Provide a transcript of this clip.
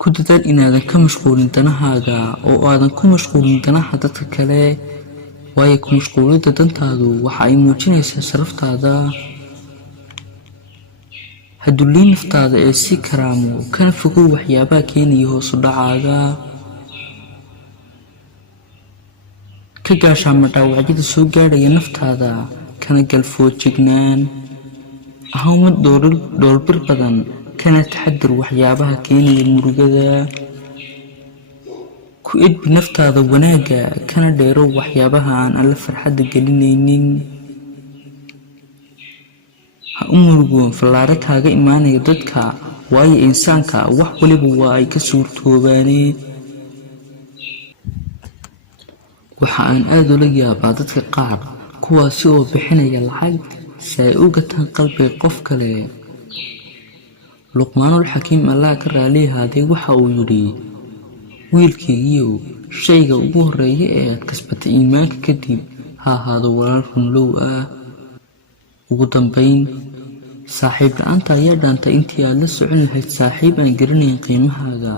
ku dadaal inaadan ka mashquulin danahaaga oo aadan ku mashquulin danaha dadka kale, waayo ku mashquulidda dantaadu waxa ay muujinaysaa sharaftaada. Ha dullayn naftaada ee si karaamo, kana fogow waxyaabaha keenaya hoos u dhacaaga. ka gaashaama dhaawacyada soo gaadhaya naftaada, kana gal foojignaan. ahaw mid dhoolbir badan, kana taxadir waxyaabaha keenaya murugada. ku edbi naftaada wanaagga, kana dheerow waxyaabaha aan alle farxadda gelinaynin. ha u murugoon fallaare kaaga imaanaya dadka, waayo insaanka wax waliba waa ay ka suurtoobaane. waxa aan aad ula yaabaa dadka qaar, kuwaasi oo bixinaya lacag si ay u gataan qalbiga qof kale. luqmaanul xakiim allah ka raali ahaaday waxa uu yidhi, wiilkaygiiow, shayga ugu horreeya ee aad kasbatay iimaanka kadib ha ahaado walaal runlow ah. ugu dambayn, saaxiib la-aanta ayaa dhaantay intii aad la socon lahayd saaxiib aan garanayn qiimahaaga.